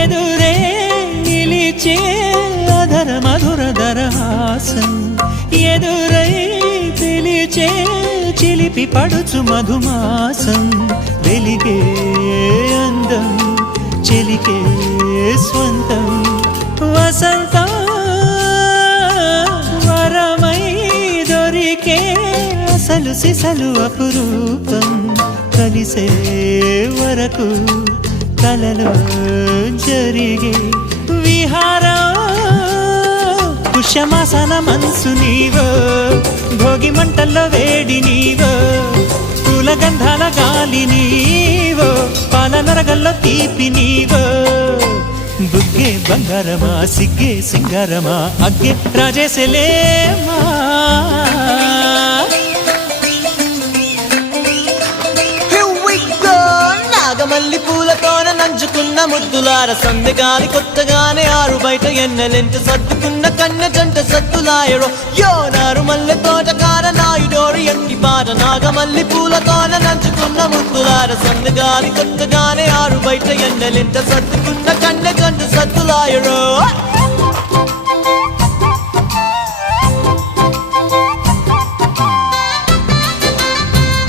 ఎదురే నిలిచే అధర మధుర దరహాసం ఎదురై పిలిచే చిలిపి పడుచు మధుమాసం వెలిగే అందం చెలికే స్వంతం వసంతం వరమై దొరికే అసలు సిసలు అపురూపం కలిసే వరకు కలలో జరిగే విహారం పుష్యమాసన మనసు నీవో భోగి మంటల్లో వేడి నీవో పూల గంధాల గాలి నీవో పాల నరగల్లో తీపి నీవో బుగ్గే బంగారమా సిగ్గే సింగారమా అగ్గే రాజేసలేమా నాగమల్లి పూలతోన నంచుకున్న ముద్దులార సందెగాలి కొత్తగానే ఆరు బయట ఎన్నెలెంట సర్దుకున్న కన్న జంట సత్తులాయరో యో నారు మల్లె తోటకార నాయుడోరు ఎట్టి పాట నాగమల్లి పూలతోన నంచుకున్న ముద్దులార సందెగాలి కొత్తగానే ఆరు బయట ఎన్నెలెంట సర్దుకున్న కన్న జంట సత్తులాయరో